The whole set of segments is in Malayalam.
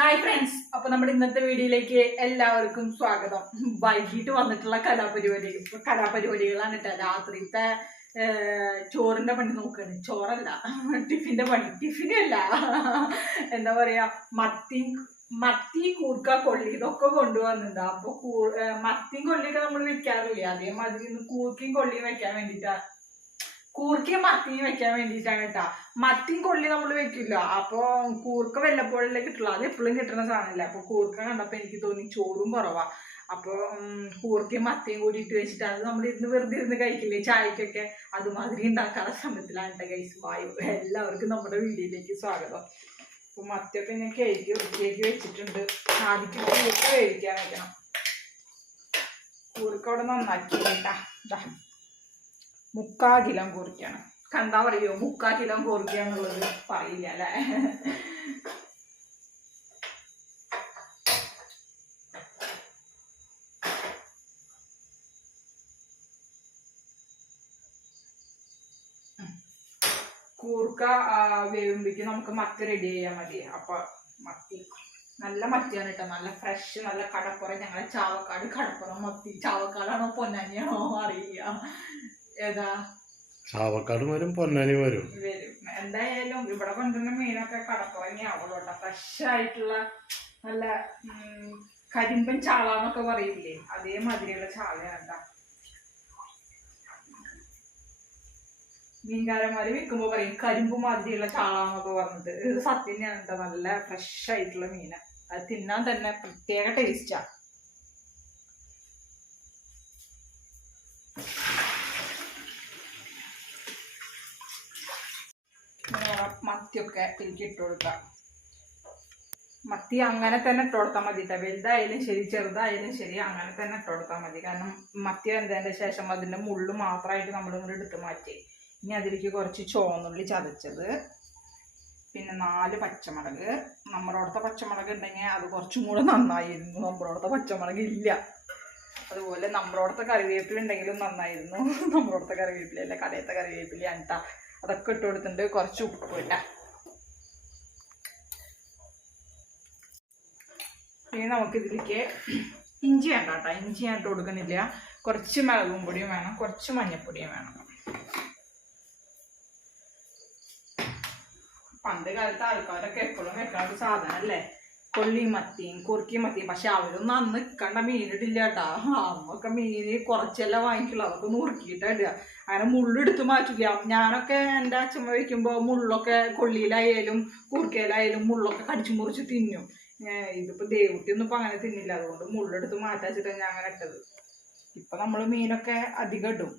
ഹായ് ഫ്രണ്ട്സ് അപ്പൊ നമ്മുടെ ഇന്നത്തെ വീഡിയോയിലേക്ക് എല്ലാവർക്കും സ്വാഗതം. വൈകിട്ട് വന്നിട്ടുള്ള കലാപരിപാടി കലാപരിപാടികളാണ് കേട്ടോ. രാത്രിത്തെ ചോറിന്റെ പണി നോക്കുകയാണ് ചോറല്ല ടിഫിന്റെ പണി. ടിഫിനല്ല എന്താ പറയാ മത്തി മത്തി കൂർക്ക കൊള്ളി ഇതൊക്കെ കൊണ്ടുവന്നിട്ടുണ്ട്. അപ്പൊ മത്തിയും കൊള്ളിയൊക്കെ നമ്മൾ വെക്കാറില്ല? അതേമാതിരി കൂർക്കയും കൊള്ളിയും വെക്കാൻ വേണ്ടിട്ടാ കൂർക്കയും മത്തിയും വെക്കാൻ വേണ്ടിയിട്ടാണ് കേട്ടാ. മത്തിയും കൊള്ളി നമ്മൾ വെക്കില്ല. അപ്പൊ കൂർക്ക വല്ലപ്പോഴല്ലേ കിട്ടുള്ളൂ. അത് എപ്പോഴും കിട്ടുന്ന സാധനമല്ല. അപ്പൊ കൂർക്ക കണ്ടപ്പോ എനിക്ക് തോന്നി ചോറും കുറവാ. അപ്പൊ ഉം, കൂർക്കയും മത്തിയും കൂടി ഇട്ട് വെച്ചിട്ട് അത് നമ്മൾ ഇരുന്ന് വെറുതെ ഇരുന്ന് കഴിക്കില്ലേ? ചായക്കൊക്കെ അതുമാതിരി ഉണ്ടാക്കാനുള്ള ശ്രമത്തിലാണ് കേട്ടോ ഗൈസ് വായു. എല്ലാവർക്കും നമ്മുടെ വീഡിയോയിലേക്ക് സ്വാഗതം. അപ്പൊ മത്തിയൊക്കെ ഞാൻ കഴുകി വൃത്തിയാക്കി വെച്ചിട്ടുണ്ട്. ആദ്യം കൂർക്ക വേവിക്കാൻ വെക്കണം. കൂർക്ക അവിടെ നന്നാക്കി കേട്ടാ മുക്കാ കിലോ കോറിക്കാണ്. കണ്ടാ പറയോ മുക്കാ കിലോ കുറിക്കാന്നുള്ളത് പറയില്ല അല്ലേ? കൂർക്ക വേവുമ്പോഴേക്കും നമുക്ക് മത്തി റെഡി ചെയ്യാൻ മതി. അപ്പൊ മത്തി നല്ല മത്തിയാണ് കേട്ടോ നല്ല ഫ്രഷ് നല്ല കടപ്പുറം. ഞങ്ങളെ ചാവക്കാട് കടപ്പുറം മത്തി. ചാവക്കാടാണോ പൊന്നാനിയാണോ അറിയില്ല. ഏതാ? ചാവക്കാട് വരും പൊന്നാനി വരും. വരും. എന്തായാലും ഇവിടെ കൊണ്ടുവന്ന മീനൊക്കെ കടപ്പുറങ്ങിയാവുള്ളൂ കേട്ടോ ഫ്രഷ് ആയിട്ടുള്ള നല്ല കരിമ്പൻ ചാള എന്നൊക്കെ പറയില്ലേ? അതേമാതിരിയുള്ള ചാളയാണ് കേട്ടോ. മീൻകാരന്മാര് വിൽക്കുമ്പോ പറയും കരിമ്പ് മാതിരിയുള്ള ചാള എന്നൊക്കെ പറഞ്ഞിട്ട്. ഇത് സത്യം കേട്ടോ. നല്ല ഫ്രഷ് ആയിട്ടുള്ള മീന. അത് തിന്നാൻ തന്നെ പ്രത്യേക ടേസ്റ്റാ ഇങ്ങനെ മത്തിയൊക്കെ എനിക്ക് ഇട്ട് കൊടുക്കാം. മത്തി അങ്ങനെ തന്നെ ഇട്ട് കൊടുത്താൽ മതി കേട്ടോ വലുതായാലും ശരി ചെറുതായാലും ശരി അങ്ങനെ തന്നെ ഇട്ട് കൊടുത്താൽ മതി. കാരണം മത്തി വെന്തതിന്റെ ശേഷം അതിന്റെ മുള്ളു മാത്രമായിട്ട് നമ്മൾ ഇങ്ങോട്ട് എടുത്ത് മാറ്റി. ഇനി അതിലേക്ക് കുറച്ച് ചോന്നുള്ളി ചതച്ചത്. പിന്നെ നാല് പച്ചമുളക്. നമ്മുടെ അവിടുത്തെ പച്ചമുളക് ഉണ്ടെങ്കിൽ അത് കുറച്ചും കൂടെ നന്നായിരുന്നു. നമ്മുടെ അവിടുത്തെ പച്ചമുളക് ഇല്ല. അതുപോലെ നമ്മുടെ അവിടുത്തെ കറിവേപ്പില ഉണ്ടെങ്കിലും നന്നായിരുന്നു. നമ്മുടെ അവിടുത്തെ കറിവേപ്പില അല്ല കടയത്തെ കറിവേപ്പില അണ്ട അതൊക്കെ ഇട്ട് കൊടുത്തിട്ടുണ്ട്. കുറച്ച് ഉപ്പ് ഇട്ടാ ഇനി നമുക്ക് ഇതിലേക്ക് ഇഞ്ചി വേണ്ട കേട്ടോ. ഇഞ്ചി ഞാൻ ഇട്ട് കൊടുക്കുന്നില്ല. കുറച്ച് മുളകും പൊടിയും വേണം. കുറച്ച് മഞ്ഞൾപ്പൊടിയും വേണം. പണ്ട് കാലത്ത് ആൾക്കാരൊക്കെ എപ്പോഴും വെക്കാത്ത സാധനം അല്ലേ കൊള്ളിയും മത്തിയും കുറുക്കിയും മത്തിയും. പക്ഷെ അവരൊന്നും അന്ന് നിൽക്കണ്ട മീനിടില്ല കേട്ടാ അമ്മൊക്കെ മീന് കുറച്ചെല്ലാം വാങ്ങിക്കുള്ളൂ. അതൊക്കെ നുറുക്കിയിട്ടാ ഇടുക. അങ്ങനെ മുള്ളെടുത്ത് മാറ്റുക. ഞാനൊക്കെ എന്റെ അച്ഛമ്മ വയ്ക്കുമ്പോൾ മുള്ളൊക്കെ കൊള്ളിയിലായാലും കുറുക്കയിലായാലും മുള്ളൊക്കെ കടിച്ചു മുറിച്ച് തിന്നും. ഇതിപ്പോൾ ഇതിപ്പോ ദേവുട്ടിയൊന്നും ഇപ്പം അങ്ങനെ തിന്നില്ല. അതുകൊണ്ട് മുള്ളെടുത്ത് മാറ്റാച്ചിട്ടാണ് ഞാൻ അങ്ങനെ ഇട്ടത്. ഇപ്പം നമ്മൾ മീനൊക്കെ അധികം ഇടും.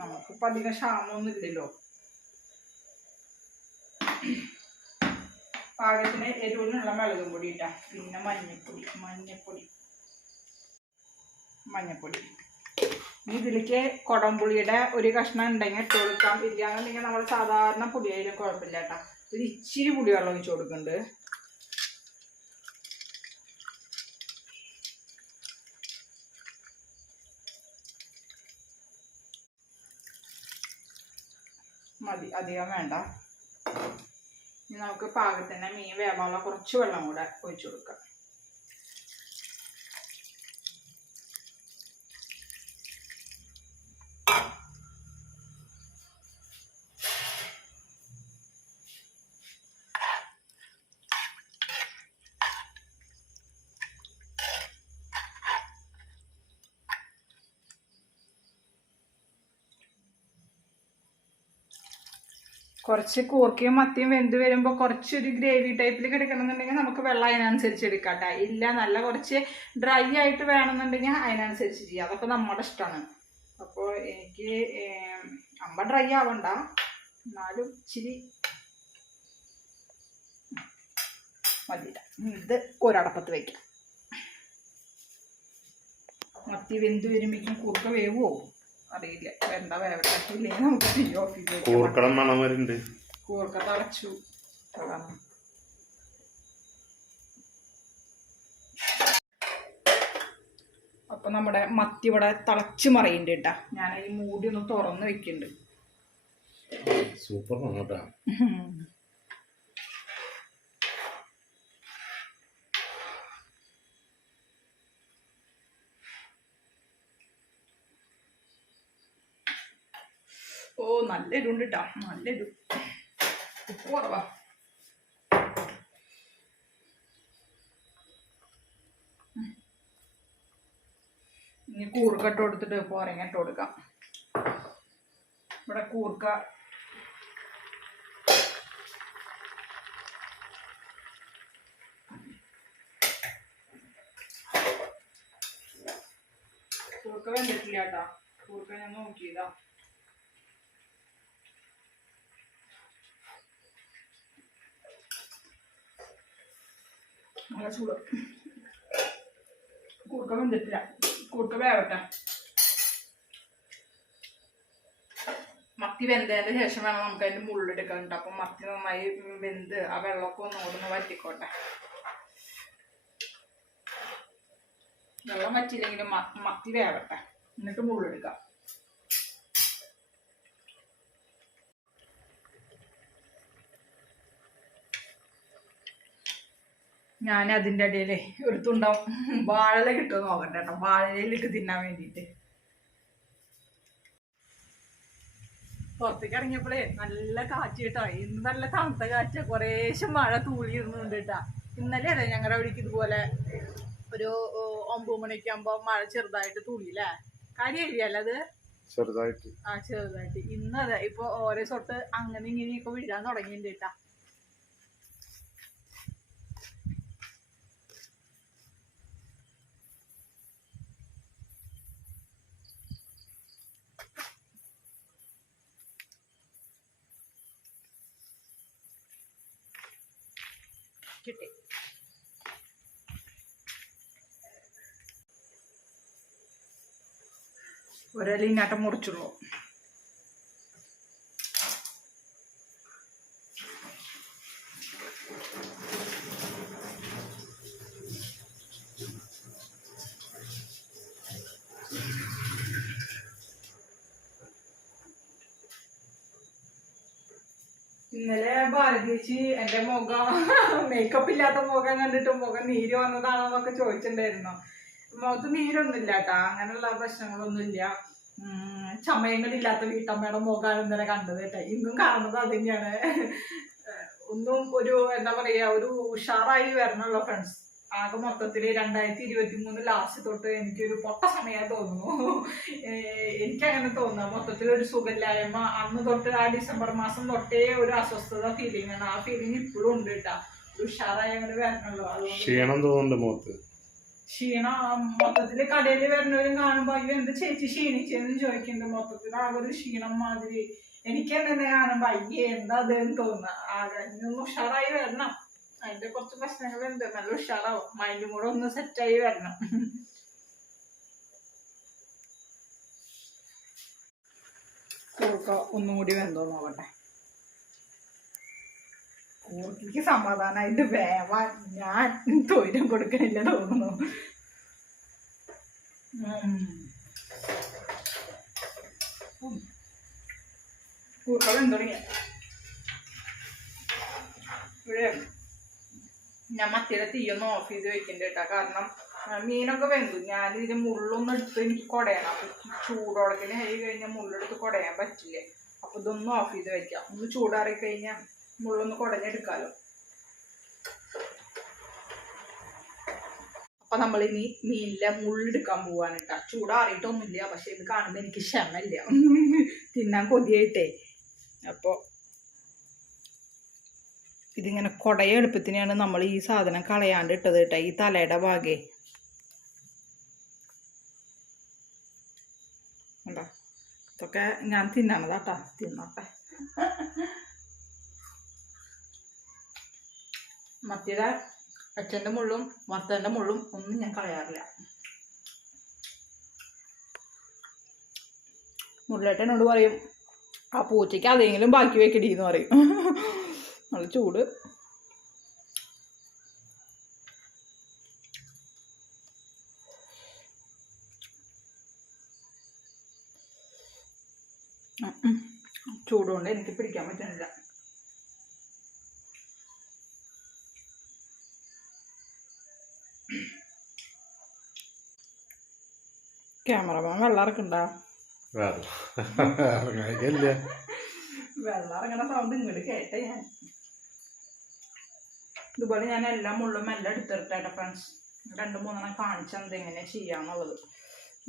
നമുക്കിപ്പോൾ അധികം ക്ഷാമമൊന്നും ഇല്ലല്ലോ. പാകത്തിന് എരിവിനുള്ള മുളകും പൊടി ഇട്ടാ. പിന്നെ മഞ്ഞപ്പൊടി മഞ്ഞപ്പൊടി. മഞ്ഞപ്പൊടി. ഇനി ഇതിലേക്ക് കുടംപുളിയുടെ ഒരു കഷ്ണം ഉണ്ടെങ്കിൽ ഇട്ട് കൊടുക്കാം. ഇല്ലാന്നുണ്ടെങ്കിൽ നമ്മൾ സാധാരണ പൊടിയായാലും കുഴപ്പമില്ല കേട്ടാ. ഒരു ഇച്ചിരി പുളി വെള്ളം ഒഴിച്ച് കൊടുക്കുന്നുണ്ട്. മതി അധികം വേണ്ട. ഇനി നമുക്ക് പാകത്തിന് മീൻ വേവാനുള്ള കുറച്ച് വെള്ളം കൂടെ ഒഴിച്ചു കൊടുക്കാം. കുറച്ച് കൂർക്കയും മത്തിയും വെന്ത് വരുമ്പോൾ കുറച്ചൊരു ഗ്രേവി ടൈപ്പിൽ കിടക്കണമെന്നുണ്ടെങ്കിൽ നമുക്ക് വെള്ളം അതിനനുസരിച്ച് എടുക്കാം കേട്ടോ ഇല്ല നല്ല കുറച്ച് ഡ്രൈ ആയിട്ട് വേണമെന്നുണ്ടെങ്കിൽ അതിനനുസരിച്ച് ചെയ്യാം. അതൊക്കെ നമ്മുടെ ഇഷ്ടമാണ്. അപ്പോൾ എനിക്ക് അമ്പ ഡ്രൈ ആവണ്ട. എന്നാലും ഇച്ചിരി മതി ഇത് ഒരടപ്പത്ത് വയ്ക്കാം മത്തി വെന്ത് വരുമ്പോഴേക്കും കൂർക്ക വേവോ അറിയില്ല. എന്താ വേവട്ടെ ഇല്ലെങ്കിൽ നമുക്ക് തീ ഓഫ് ചെയ്ത് വെക്കാം കൂർക്കളം മണം വരുന്നുണ്ട്. കൂർക്ക തളച്ചു അതാണ്. അപ്പൊ നമ്മുടെ മത്തി ഇവിടെ തളച്ചു മറിയുന്നുണ്ട് കേട്ടാ. ഞാൻ ഈ മൂടി ഒന്ന് തുറന്ന് വെക്കുന്നുണ്ട്. സൂപ്പർ കേട്ടോ. നല്ല എരുണ്ട് കേട്ടോ നല്ല എരു ഉപ്പ് കുറവാ. ഇനി കൂർക്ക ഇട്ട് കൊടുത്തിട്ട് പോരങ്ങട്ട് കൊടുക്കാം. ഇവിടെ കൂർക്ക. കൂർക്ക വെന്തിട്ടില്ല കേട്ടോ കൂർക്ക ഞാൻ നോക്കിയതാ. നല്ല ചൂട്. കൂർക്ക വെന്തിട്ടില്ല. കൂർക്ക വേവട്ടെ. മത്തി വെന്തതിന്റെ ശേഷം വേണം നമുക്ക് അതിന്റെ മുള്ളെടുക്കാനുണ്ട് അപ്പം മത്തി നന്നായി വെന്ത് ആ വെള്ളമൊക്കെ ഒന്ന് വറ്റിക്കോട്ടെ. വെള്ളം വറ്റിയില്ലെങ്കിലും മത്തി വേവട്ടെ. എന്നിട്ട് മുള്ളെടുക്കാം. ഞാൻ അതിന്റെ ഇടയിൽ ഒരു തുണ്ടം വാഴല കിട്ടുമോ നോക്കട്ടെ കേട്ടോ വാഴയിലിട്ട് തിന്നാൻ വേണ്ടിയിട്ട് പുറത്തേക്ക് ഇറങ്ങിയപ്പോഴേ നല്ല കാറ്റ് കേട്ടോ. ഇന്ന് നല്ല തണുത്ത കാറ്റ്. കുറേശ്ശെ മഴ തൂളിയിരുന്നുണ്ട് കേട്ടാ. ഇന്നലെ അല്ലേ ഞങ്ങളുടെ അവിടേക്ക് ഇതുപോലെ ഒരു ഒമ്പത് മണിയൊക്കെ ആകുമ്പോൾ മഴ ചെറുതായിട്ട് തൂളിയില്ലേ? കാര്യമില്ല അത്? ചെറുതായിട്ട്. ആ ചെറുതായിട്ട്. ഇന്നതെ ഇപ്പൊ ഓരോ തൊട്ട് അങ്ങനെ ഇങ്ങനെയൊക്കെ വീഴാൻ തുടങ്ങിയിട്ടുണ്ട് കേട്ടാ. കിട്ടി. ഒരല ഇങ്ങാട്ടം മുറിച്ചുള്ളൂ. ഇന്നലെ ഭാരതീച്ചി എന്റെ മുഖം മേക്കപ്പ് ഇല്ലാത്ത മുഖം കണ്ടിട്ട് മുഖം നീര് വന്നതാണോന്നൊക്കെ ചോദിച്ചിട്ടുണ്ടായിരുന്നു. മുഖത്ത് നീരൊന്നുമില്ല കേട്ടാ അങ്ങനെയുള്ള പ്രശ്നങ്ങളൊന്നുമില്ല ചമയങ്ങളില്ലാത്ത വീട്ടമ്മയുടെ മുഖമാണ് ഇന്നലെ കണ്ടത് കേട്ടോ ഇന്നും കാണുന്നത് അത് തന്നെയാണ് ഒന്നും ഒരു എന്താ പറയാ ഒരു ഉഷാറായി വരണല്ലോ ഫ്രണ്ട്സ് ആകെ മൊത്തത്തിൽ രണ്ടായിരത്തി ഇരുപത്തി മൂന്ന് ലാസ്റ്റ് തൊട്ട് എനിക്കൊരു പൊട്ട സമയം തോന്നുന്നു. എനിക്ക് അങ്ങനെ തോന്നുന്നു മൊത്തത്തിൽ ഒരു സുഖമില്ലായ്മ. അന്ന് തൊട്ട് ആ ഡിസംബർ മാസം തൊട്ടേ ഒരു അസ്വസ്ഥത ഫീലിംഗ് ആണ്. ആ ഫീലിംഗ് ഇപ്പോഴും ഉണ്ട് കേട്ടാ ഉഷാറായി അങ്ങനെ വരണല്ലോ ക്ഷീണം തോന്നുന്നുണ്ട് മുഖത്ത് ക്ഷീണം മൊത്തത്തിൽ കടയിൽ വരുന്നവരും കാണുമ്പോ അയ്യോ എന്ത് ചേച്ചി ക്ഷീണിച്ചെന്ന് ചോദിക്കുന്നുണ്ട്. മൊത്തത്തിൽ ആകെ ഒരു ക്ഷീണം മാതിരി. എനിക്ക് എന്നെ കാണുമ്പോ അയ്യേ എന്താ അതെന്ന് തോന്നുക ആകെ ഉഷാറായി വരണം. അതിന്റെ കുറച്ച് പ്രശ്നങ്ങളുണ്ട് നല്ല ഉഷാറാവും മൈൻഡും കൂടെ ഒന്ന് സെറ്റായി വരണം കൂർക്ക ഒന്നും കൂടി വെന്തോ നോക്കട്ടെ കൂർക്കിക്ക് സമാധാനമായിട്ട് വേവാൻ ഞാൻ തൊയിരം കൊടുക്കണില്ല തോന്നുന്നു. കൂർക്ക വെന്തുടങ്ങിയ ഇവിടെ ഞാൻ മത്തിയുടെ തീയൊന്ന് ഓഫ് ചെയ്ത് വെക്കണ്ട കേട്ടോ. കാരണം മീനൊക്കെ വെന്തു. ഞാൻ ഇതിന് മുള്ളൊന്നും എടുത്ത് എനിക്ക് കൊടയണം. അപ്പൊ ചൂടോടക്കിന് ഹൈ കഴിഞ്ഞാൽ മുള്ളെടുത്ത് കുടയാൻ പറ്റില്ല? അപ്പൊ ഇതൊന്നും ഓഫ് ചെയ്ത് വെക്കാം. ഒന്ന് ചൂടാറി കഴിഞ്ഞാൽ മുള്ളൊന്ന് കുടഞ്ഞെടുക്കാലോ. അപ്പൊ നമ്മൾ ഇനി മീനിലെ മുള്ളെടുക്കാൻ പോവാണ് കേട്ടോ. ചൂടാറിയിട്ടൊന്നുമില്ല. പക്ഷെ ഇത് കാണുമ്പോൾ എനിക്ക് ക്ഷമയില്ല. തിന്നാൻ കൊതിയായിട്ടേ. അപ്പോൾ ഇതിങ്ങനെ കുടയ എളുപ്പത്തിനെയാണ് നമ്മൾ ഈ സാധനം കളയാണ്ട് ഇട്ടത് കേട്ടോ ഈ തലയുടെ ഭാഗേ. ഇതൊക്കെ ഞാൻ തിന്നണതാട്ടാ തിന്നോട്ടെ. മത്തിയുടെ അച്ഛന്റെ മുള്ളും മത്തന്റെ മുള്ളും ഒന്നും ഞാൻ കളയാറില്ല. മുള്ളേട്ടനോട് പറയും ആ പൂച്ചയ്ക്ക് അതെങ്കിലും ബാക്കി വെക്കടി എന്ന് പറയും. നല്ല ചൂട്. ചൂടുകൊണ്ട് എനിക്ക് പിടിക്കാൻ പറ്റുന്നില്ല. ക്യാമറമാൻ വെള്ളം ഇറക്കണ്ട. വെള്ളം. ഇറങ്ങണ സൗണ്ട് ഇങ്ങോട്ട് കേട്ട ഞാൻ. ഇതുപോലെ ഞാൻ എല്ലാം മുള്ളും എല്ലാം എടുത്തെടുത്തേട്ടെ ഫ്രണ്ട്സ് രണ്ട് മൂന്നെണ്ണം കാണിച്ചത് എങ്ങനെ ചെയ്യാന്നുള്ളത്.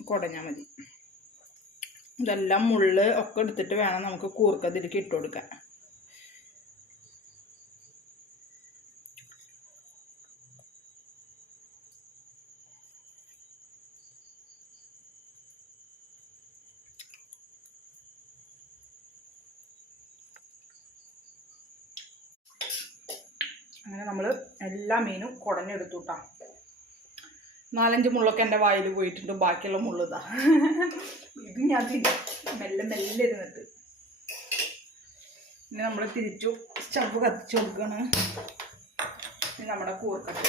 കുടഞ്ഞാൽ മതി. ഇതെല്ലാം മുള്ള് ഒക്കെ എടുത്തിട്ട് വേണം നമുക്ക് കൂർക്കതിലേക്ക് ഇട്ട് കൊടുക്കാൻ അങ്ങനെ നമ്മൾ എല്ലാ മീനും കുടഞ്ഞെടുത്തു കേട്ടോ നാലഞ്ച് മുള്ളൊക്കെ എന്റെ വായിൽ പോയിട്ടുണ്ട് ബാക്കിയുള്ള മുള്ളിതാ ഇത്. ഞാൻ മെല്ലെ മെല്ലെ ഇരുന്നിട്ട്. ഇനി നമ്മൾ തിരിച്ചു സ്റ്റവ് കത്തിച്ചു കൊടുക്കണം. നമ്മുടെ കൂർക്കട്ട്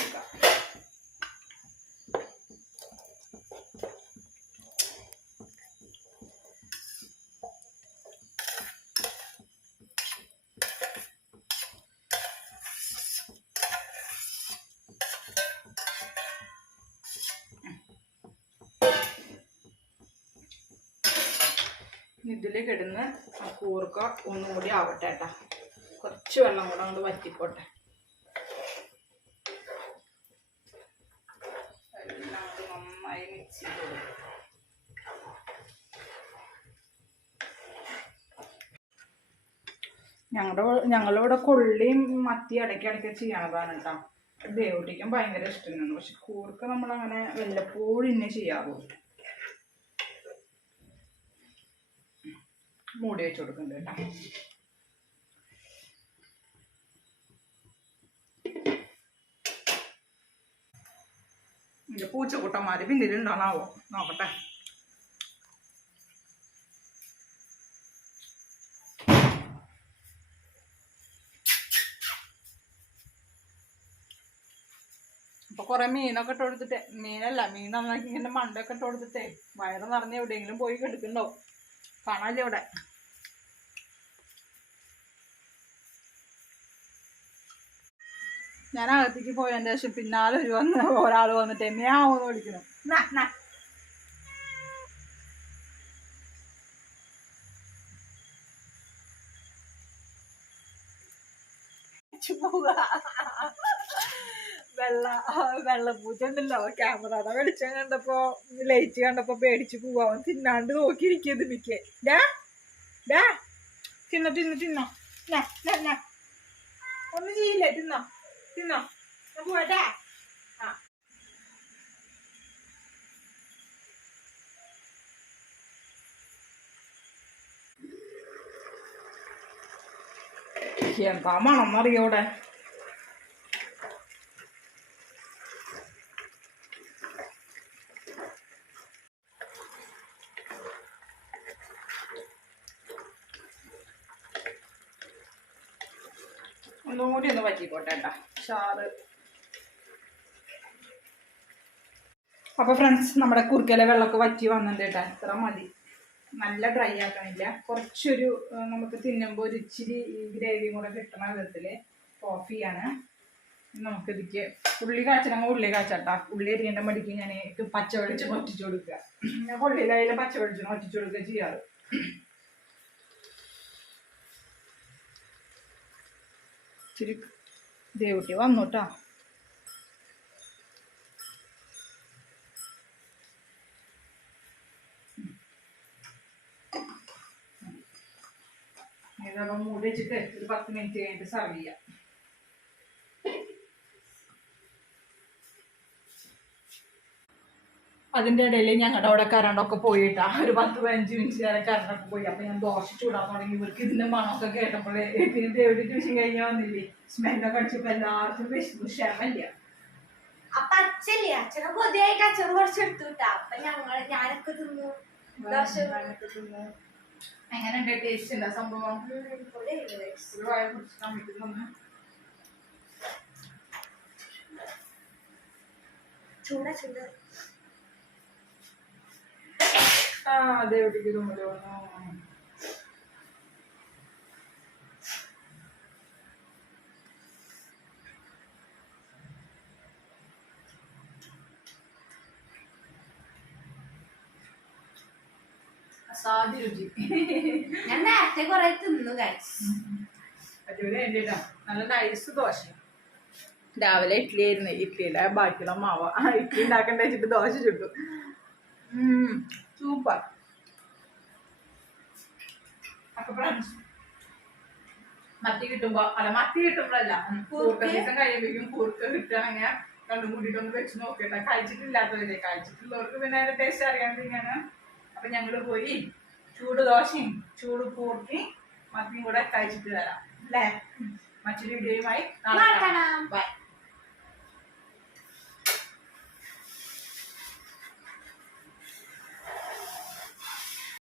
ഇതിൽ കിടന്ന് കൂർക്ക ഒന്നും കൂടി ആവട്ടെ കേട്ടാ. കുറച്ച് വെള്ളം കൂടെ അങ്ങോട്ട് വറ്റിക്കോട്ടെ. എല്ലാം നന്നായി മിക്സ് ഞങ്ങളുടെ ഞങ്ങളിവിടെ കൊള്ളിയും മത്തി ഇടയ്ക്ക് ഇടയ്ക്ക് ചെയ്യണതാണ് കേട്ടോ. ദേവുട്ടിക്കും ഭയങ്കര ഇഷ്ടമാണ് പക്ഷെ കൂർക്ക നമ്മളങ്ങനെ വല്ലപ്പോഴും ഇന്നെ ചെയ്യാറുള്ളൂ. മൂടി വെച്ച് കൊടുക്കുന്നുണ്ട് കേട്ടോ. ഇതിന്റെ പൂച്ചക്കുട്ടന്മാര് പിന്നിലുണ്ടാണാവോ നോക്കട്ടെ. അപ്പൊ കൊറേ മീനൊക്കെ ഇട്ട് കൊടുത്തിട്ട്. മീനല്ല മീൻ നന്നാക്കി ഇങ്ങനെ മണ്ടൊക്കെ ഇട്ട് കൊടുത്തിട്ടേ. വയറ് നിറഞ്ഞ് എവിടെയെങ്കിലും പോയി കിടക്കണ്ടോ കാണാല്ലേ ഇവിടെ? ഞാൻ അകത്തേക്ക് പോയതിന് ശേഷം പിന്നാലെ ഒരു വന്ന് ഒരാൾ വന്നിട്ട് എന്നെയാവെന്ന് വിളിക്കുന്നു. നാ, നാ. ചുമ്മാ. വെള്ള വെള്ളപ്പൂച്ച ഉണ്ടല്ലോ ക്യാമറയുടെ വെളിച്ചം കണ്ടപ്പോ ലൈറ്റ് കണ്ടപ്പോ പേടിച്ചു പോവാ. അവൻ തിന്നാണ്ട് നോക്കിയിരിക്കുന്നത് മിക്ക. തിന്നോ തിന്നോ തിന്നോ. നാ, നാ, നാ. ഒന്നും ചെയ്യില്ല തിന്നോ? തിന്നോ? ഞാൻ പോട്ടെ ആ. എന്താ മണം അറിയോടെ ഒന്നും കൂടി ഒന്ന് പറ്റിക്കോട്ടെ കേട്ടാ ഷാറ്. അപ്പൊ ഫ്രണ്ട്സ് നമ്മുടെ കുറുക്കയിലെ വെള്ളമൊക്കെ വറ്റി വന്നിട്ടുണ്ട് അത്ര മതി. നല്ല ഡ്രൈ ആക്കണില്ല. കുറച്ചൊരു നമുക്ക് തിന്നുമ്പോൾ ഒരു ഇച്ചിരി ഗ്രേവിയും കൂടെ കിട്ടണ വിധത്തിൽ കോഫിയാണ് നമുക്കിതിക്ക് ഉള്ളി കാച്ചണമെങ്കിൽ ഉള്ളി കാച്ചാട്ടാ. ഉള്ളി എരിയേണ്ട മടിക്ക് ഞാൻ പച്ച വെളിച്ചം ഒറ്റിച്ചു കൊടുക്കുക. ഞാൻ കൊള്ളിയിലായാലും പച്ച വെളിച്ചം ഒറ്റിച്ചു കൊടുക്കുക ചെയ്യാറ്. ഇച്ചിരി ദേവുട്ടി വന്നുട്ടാ. ഇതൊക്കെ മൂടി വെച്ചിട്ട് ഒരു പത്ത് മിനിറ്റ് കഴിഞ്ഞിട്ട് സർവ് ചെയ്യാം. അതിന്റെ ഇടയിൽ ഞങ്ങളുടെ അവിടെ കരണ്ടൊക്കെ പോയിട്ടാ ഒരു പത്ത് പതിനഞ്ച് മിനിറ്റ് നേരം കരണ്ടൊക്കെ പോയി. അപ്പൊ ഞാൻ ദോശ ചൂടാൻ തുടങ്ങി. ഇവർക്ക് ഇതിന്റെ മണമൊക്കെ കേട്ടപ്പോഴേ പിന്നെ ദേവടി ട്യൂഷൻ കഴിഞ്ഞാൽ വന്നില്ലേ? സ്മെല്ലൊക്കെ അടിച്ചപ്പോ എല്ലാവർക്കും വിശന്നു ക്ഷമല്ല അപ്പൊ അച്ഛല്ലേ? അച്ഛനെ കൊതിയായിട്ട് അച്ഛൻ കുറച്ച് എടുത്തു കിട്ടാ അപ്പൊ ഞങ്ങൾ ഞാനൊക്കെ തിന്നു. ദോശ. എങ്ങനെയുണ്ട് ടേസ്റ്റ് എന്താ സംഭവം? ചൂട ചൂട. ആ അസാധ്യ രുചി. ഞാൻ നേരത്തെ കൊറേ തിന്നു കഴിച്ചു അടിപൊളി വേണ്ടിട്ടാ നല്ല നൈസ് ദോശ. രാവിലെ ഇഡ്ഡലി ആയിരുന്നു. ഇഡ്ഡലിയുടെ ബാക്കിയുള്ള മാവ. ഇഡ്ഡലി ഉണ്ടാക്കണ്ട വെച്ചിട്ട് ദോശ ചുട്ടു. സൂപ്പർ ഫ്രണ്ട്സ് മത്തി കിട്ടുമ്പോ അല്ല മത്തി കിട്ടുമ്പോഴല്ല കൂർക്ക സീസൺ കഴിയുമ്പോഴേക്കും കൂർക്ക കിട്ടുകയാണെങ്കിൽ കണ്ടും കൂട്ടിട്ടൊന്ന് വെച്ച് നോക്കട്ടെ കഴിച്ചിട്ടില്ലാത്തവരെ കഴിച്ചിട്ടുള്ളവർക്ക് പിന്നെ അതിന്റെ ടേസ്റ്റ് അറിയാണ്ടിരിക്കാണ് അപ്പൊ ഞങ്ങൾ പോയി ചൂട് ദോശയും ചൂട് കൂർക്കി മത്തിയും കൂടെ കഴിച്ചിട്ട് വരാം. അല്ലേ? മറ്റൊരു വീഡിയോയുമായി ബൈ